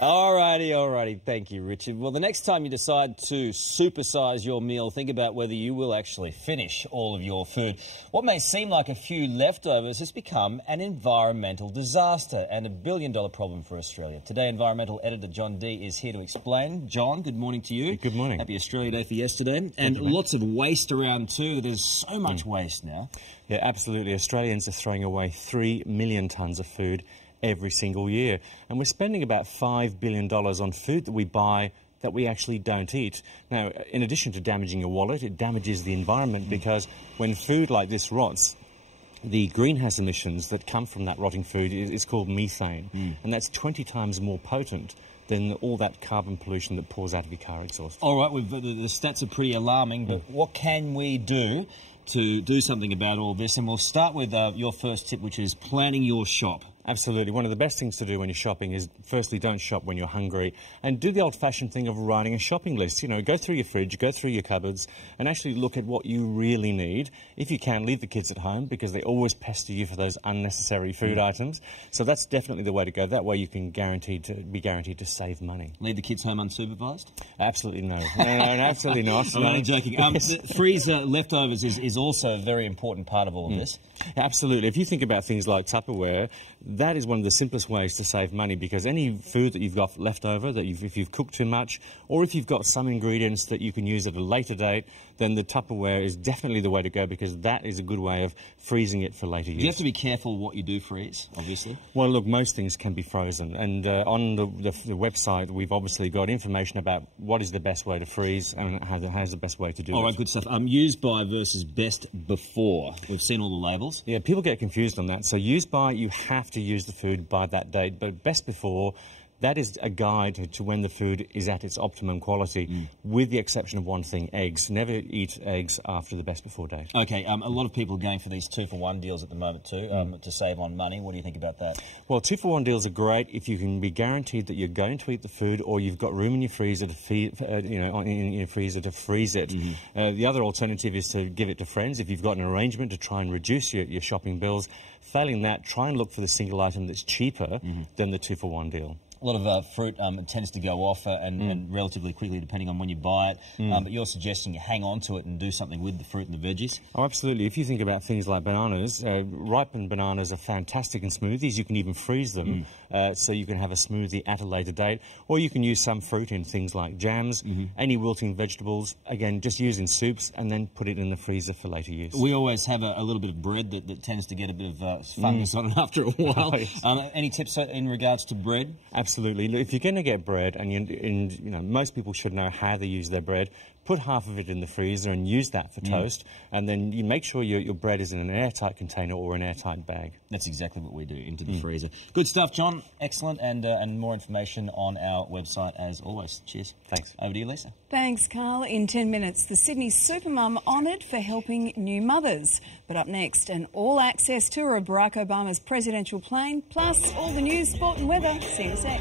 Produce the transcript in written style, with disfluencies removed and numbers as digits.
Alrighty. Thank you, Richard. Well, the next time you decide to supersize your meal, think about whether you will actually finish all of your food. What may seem like a few leftovers has become an environmental disaster and a billion-dollar problem for Australia. Today, environmental editor Jon Dee is here to explain. John, good morning to you. Good morning. Happy Australia Day for yesterday. And lots of waste around too. There's so much waste now. Yeah, absolutely. Australians are throwing away 3 million tonnes of food every single year. And we're spending about $5 billion on food that we buy that we actually don't eat. Now, in addition to damaging your wallet, it damages the environment because when food like this rots, the greenhouse emissions that come from that rotting food is called methane. And that's 20 times more potent than all that carbon pollution that pours out of your car exhaust. All right, the stats are pretty alarming, but what can we do to do something about all this? And we'll start with your first tip, which is planning your shop. Absolutely. One of the best things to do when you're shopping is, firstly, don't shop when you're hungry, and do the old-fashioned thing of writing a shopping list. You know, go through your fridge, go through your cupboards, and actually look at what you really need. If you can, leave the kids at home because they always pester you for those unnecessary food items. So that's definitely the way to go. That way you can be guaranteed to save money. Leave the kids home unsupervised? Absolutely no. No, absolutely not. I'm only joking. The freezer leftovers is also a very important part of all of this. Absolutely. If you think about things like Tupperware, that is one of the simplest ways to save money because any food that you've got left over, if you've cooked too much, or if you've got some ingredients that you can use at a later date, then the Tupperware is definitely the way to go because that is a good way of freezing it for later use. You have to be careful what you do freeze, obviously. Well, look, most things can be frozen, and on the website we've obviously got information about what is the best way to freeze and how's the best way to do it. All right, good stuff. Use by versus best before. We've seen all the labels. Yeah, people get confused on that. So use by, you have to use the food by that date, but best before, that is a guide to when the food is at its optimum quality, with the exception of one thing, eggs. Never eat eggs after the best before date. OK, a lot of people are going for these 2-for-1 deals at the moment too, to save on money. What do you think about that? Well, 2-for-1 deals are great if you can be guaranteed that you're going to eat the food or you've got room in your freezer to in your freezer to freeze it. The other alternative is to give it to friends if you've got an arrangement to try and reduce your shopping bills. Failing that, try and look for the single item that's cheaper than the 2-for-1 deal. A lot of fruit tends to go off and relatively quickly depending on when you buy it. But you're suggesting you hang on to it and do something with the fruit and the veggies? Oh, absolutely. If you think about things like bananas, ripened bananas are fantastic in smoothies. You can even freeze them so you can have a smoothie at a later date. Or you can use some fruit in things like jams, any wilting vegetables, again, just use in soups and then put it in the freezer for later use. We always have a little bit of bread that tends to get a bit of fungus on it after a while. Any tips in regards to bread? Absolutely. If you're going to get bread, and most people should know how they use their bread, put half of it in the freezer and use that for toast, and then you make sure your bread is in an airtight container or an airtight bag. That's exactly what we do, into the freezer. Good stuff, John. Excellent, and more information on our website as always. Cheers. Thanks. Over to you, Lisa. Thanks, Carl. In 10 minutes, the Sydney supermum honoured for helping new mothers. But up next, an all-access tour of Barack Obama's presidential plane, plus all the news, sport and weather. See you in a sec.